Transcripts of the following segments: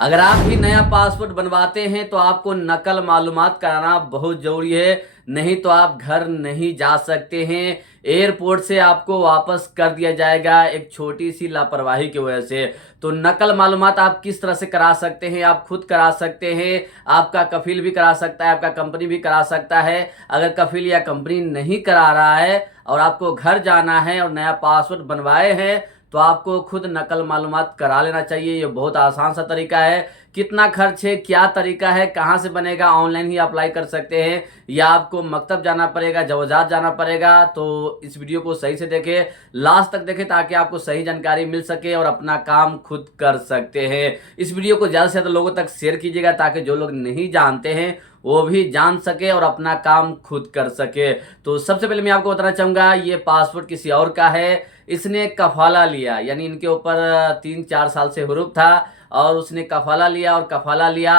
अगर आप भी नया पासपोर्ट बनवाते हैं तो आपको नकल मालूमात कराना बहुत ज़रूरी है, नहीं तो आप घर नहीं जा सकते हैं। एयरपोर्ट से आपको वापस कर दिया जाएगा एक छोटी सी लापरवाही की वजह से। तो नकल मालूमात आप किस तरह से करा सकते हैं? आप खुद करा सकते हैं, आपका कफील भी करा सकता है, आपका कंपनी भी करा सकता है। अगर कफील या कंपनी नहीं करा रहा है और आपको घर जाना है और नया पासपोर्ट बनवाए हैं तो आपको खुद नकल मालूमात करा लेना चाहिए। ये बहुत आसान सा तरीका है। कितना खर्च है, क्या तरीका है, कहाँ से बनेगा, ऑनलाइन ही अप्लाई कर सकते हैं या आपको मकतब जाना पड़ेगा, जवाजात जाना पड़ेगा। तो इस वीडियो को सही से देखें, लास्ट तक देखें ताकि आपको सही जानकारी मिल सके और अपना काम खुद कर सकते हैं। इस वीडियो को ज़्यादा से ज़्यादा लोगों तक शेयर कीजिएगा ताकि जो लोग नहीं जानते हैं वो भी जान सके और अपना काम खुद कर सके। तो सबसे पहले मैं आपको बताना चाहूँगा, ये पासपोर्ट किसी और का है। इसने कफाला लिया, यानी इनके ऊपर 3-4 साल से हुरूफ था और उसने कफाला लिया और कफाला लिया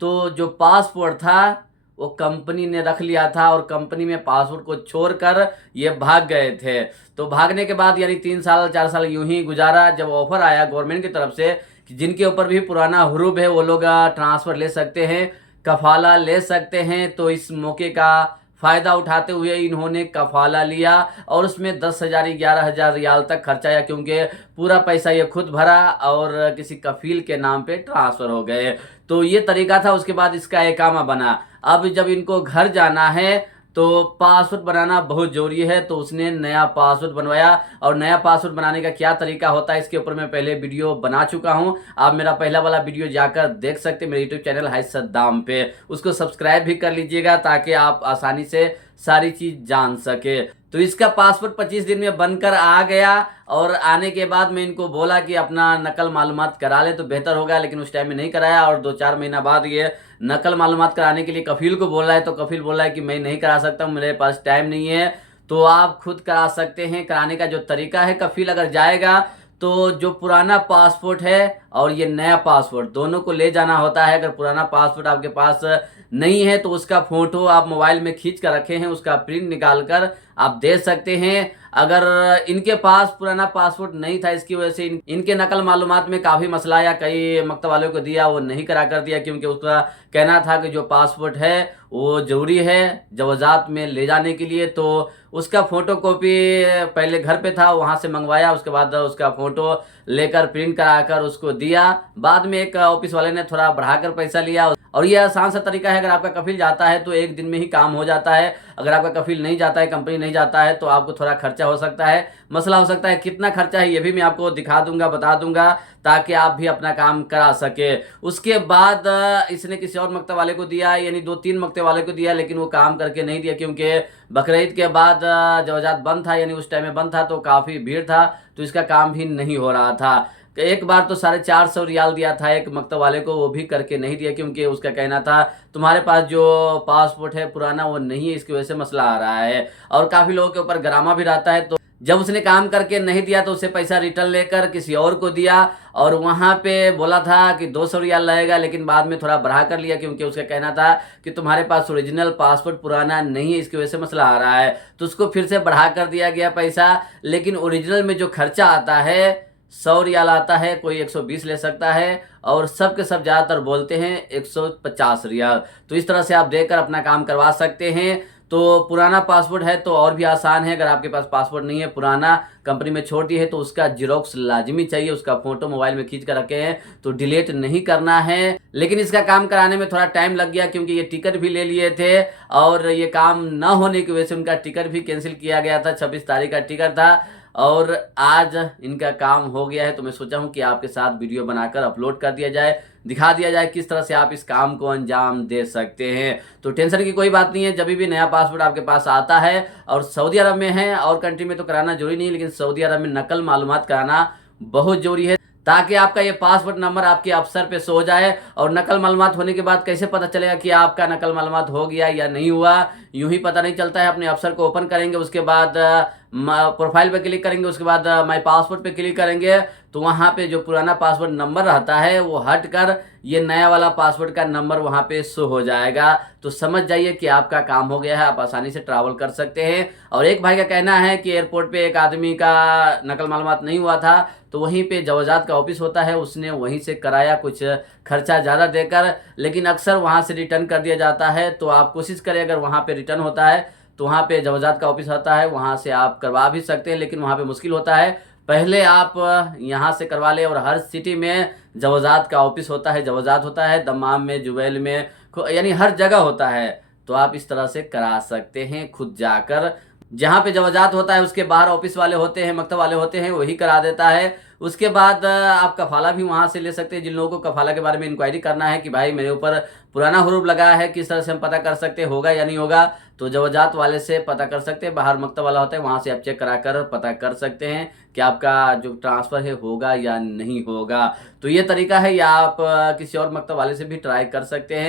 तो जो पासपोर्ट था वो कंपनी ने रख लिया था और कंपनी में पासपोर्ट को छोड़कर ये भाग गए थे। तो भागने के बाद यानी 3-4 साल यूं ही गुजारा। जब ऑफर आया गवर्नमेंट की तरफ से कि जिनके ऊपर भी पुराना हुरूफ है वो लोग ट्रांसफ़र ले सकते हैं, कफाला ले सकते हैं, तो इस मौके का फ़ायदा उठाते हुए इन्होंने कफाला लिया और उसमें 10,000 11,000 रियाल तक खर्चा आया, क्योंकि पूरा पैसा ये खुद भरा और किसी कफील के नाम पे ट्रांसफ़र हो गए। तो ये तरीका था। उसके बाद इसका एकामा बना। अब जब इनको घर जाना है तो पासपोर्ट बनाना बहुत ज़रूरी है, तो उसने नया पासपोर्ट बनवाया। और नया पासपोर्ट बनाने का क्या तरीका होता है इसके ऊपर मैं पहले वीडियो बना चुका हूं। आप मेरा पहला वाला वीडियो जाकर देख सकते हैं मेरे यूट्यूब चैनल हाय सद्दाम पे। उसको सब्सक्राइब भी कर लीजिएगा ताकि आप आसानी से सारी चीज़ जान सके। तो इसका पासपोर्ट 25 दिन में बनकर आ गया और आने के बाद मैं इनको बोला कि अपना नकल मालूमात करा ले तो बेहतर होगा, लेकिन उस टाइम में नहीं कराया। और 2-4 महीना बाद ये नकल मालूमात कराने के लिए कफील को बोल रहा है, तो कफील बोल रहा है कि मैं नहीं करा सकता हूँ, मेरे पास टाइम नहीं है। तो आप खुद करा सकते हैं। कराने का जो तरीका है, कफील अगर जाएगा तो जो पुराना पासपोर्ट है और ये नया पासपोर्ट दोनों को ले जाना होता है। अगर पुराना पासपोर्ट आपके पास नहीं है तो उसका फोटो आप मोबाइल में खींच कर रखे हैं, उसका प्रिंट निकाल कर आप दे सकते हैं। अगर इनके पास पुराना पासपोर्ट नहीं था, इसकी वजह से इनके नकल मालूमात में काफ़ी मसला आया। कई मकतब वालों को दिया, वो नहीं करा कर दिया, क्योंकि उसका कहना था कि जो पासपोर्ट है वो ज़रूरी है जवाजात में ले जाने के लिए। तो उसका फ़ोटो कॉपी पहले घर पे था, वहाँ से मंगवाया, उसके बाद उसका फ़ोटो लेकर प्रिंट कराकर उसको दिया। बाद में एक ऑफिस वाले ने थोड़ा बढ़ाकर पैसा लिया। और ये आसान सा तरीका है। अगर आपका कफील जाता है तो एक दिन में ही काम हो जाता है। अगर आपका कफील नहीं जाता है, कंपनी नहीं जाता है, तो आपको थोड़ा खर्चा हो सकता है, मसला हो सकता है। कितना खर्चा है ये भी मैं आपको दिखा दूंगा, बता दूंगा, ताकि आप भी अपना काम करा सके। उसके बाद इसने किसी और मकतब वाले को दिया, यानी 2-3 मकतब वाले को दिया, लेकिन वो काम करके नहीं दिया, क्योंकि बकरीद के बाद जवाजात बंद था, यानी उस टाइम में बंद था तो काफ़ी भीड़ था, तो इसका काम भी नहीं हो रहा था। एक बार तो 450 रियाल दिया था एक मकतब वाले को, वो भी करके नहीं दिया, क्योंकि उसका कहना था तुम्हारे पास जो पासपोर्ट है पुराना वो नहीं है, इसकी वजह से मसला आ रहा है। और काफ़ी लोगों के ऊपर गरामा भी रहता है। तो जब उसने काम करके नहीं दिया तो उसे पैसा रिटर्न लेकर किसी और को दिया और वहाँ पे बोला था कि 200 रियाल लगेगा, लेकिन बाद में थोड़ा बढ़ा कर लिया, क्योंकि उसका कहना था कि तुम्हारे पास ओरिजिनल पासपोर्ट पुराना नहीं है, इसकी वजह से मसला आ रहा है। तो उसको फिर से बढ़ा कर दिया गया पैसा, लेकिन ओरिजिनल में जो खर्चा आता है 100 रियाल आता है, कोई 120 ले सकता है, और सब के सब ज़्यादातर बोलते हैं 150 रियाल। तो इस तरह से आप देकर अपना काम करवा सकते हैं। तो पुराना पासपोर्ट है तो और भी आसान है। अगर आपके पास पासपोर्ट नहीं है, पुराना कंपनी में छोड़ दिए है, तो उसका जिरोक्स लाजमी चाहिए। उसका फोटो मोबाइल में खींच कर रखे हैं, तो डिलीट नहीं करना है। लेकिन इसका काम कराने में थोड़ा टाइम लग गया, क्योंकि ये टिकट भी ले लिए थे और ये काम ना होने की वजह से उनका टिकट भी कैंसिल किया गया था। 26 तारीख का टिकट था और आज इनका काम हो गया है। तो मैं सोचा हूँ कि आपके साथ वीडियो बनाकर अपलोड कर दिया जाए, दिखा दिया जाए किस तरह से आप इस काम को अंजाम दे सकते हैं। तो टेंशन की कोई बात नहीं है। जब भी नया पासपोर्ट आपके पास आता है और सऊदी अरब में है, और कंट्री में तो कराना जरूरी नहीं है, लेकिन सऊदी अरब में नकल मालूमात कराना बहुत जरूरी है, ताकि आपका ये पासपोर्ट नंबर आपके अफसर पे सो जाए। और नकल मालूमात होने के बाद कैसे पता चलेगा कि आपका नकल मालूमात हो गया या नहीं हुआ? यूं ही पता नहीं चलता है। अपने अफसर को ओपन करेंगे, उसके बाद प्रोफाइल पे क्लिक करेंगे, उसके बाद माय पासपोर्ट पे क्लिक करेंगे तो वहाँ पे जो पुराना पासपोर्ट नंबर रहता है वो हट कर ये नया वाला पासपोर्ट का नंबर वहाँ पे शो हो जाएगा। तो समझ जाइए कि आपका काम हो गया है, आप आसानी से ट्रैवल कर सकते हैं। और एक भाई का कहना है कि एयरपोर्ट पे एक आदमी का नकल मालूमात नहीं हुआ था, तो वहीं पे जवाजात का ऑफिस होता है, उसने वहीं से कराया कुछ खर्चा ज़्यादा देकर, लेकिन अक्सर वहाँ से रिटर्न कर दिया जाता है। तो आप कोशिश करें, अगर वहाँ पे रिटर्न होता है तो वहाँ पे जवाजात का ऑफिस होता है, वहाँ से आप करवा भी सकते हैं, लेकिन वहाँ पे मुश्किल होता है। पहले आप यहाँ से करवा लें। और हर सिटी में जवाजात का ऑफिस होता है, जवाजात होता है दमाम में, जुबैल में, यानी हर जगह होता है। तो आप इस तरह से करा सकते हैं खुद जाकर। जहाँ पे जवाजात होता है उसके बाहर ऑफिस वाले होते हैं, मकतब वाले होते हैं, वही करा देता है। उसके बाद आप कफाला भी वहाँ से ले सकते हैं। जिन लोगों को कफाला के बारे में इंक्वायरी करना है कि भाई मेरे ऊपर पुराना हुरूफ लगा है, किस तरह से हम पता कर सकते हैं होगा या नहीं होगा, तो जवाजात वाले से पता कर सकते हैं। बाहर मकतब वाला होता है, वहाँ से आप चेक करा कर पता कर सकते हैं कि आपका जो ट्रांसफ़र है होगा या नहीं होगा। तो ये तरीका है, या आप किसी और मकतब वाले से भी ट्राई कर सकते हैं।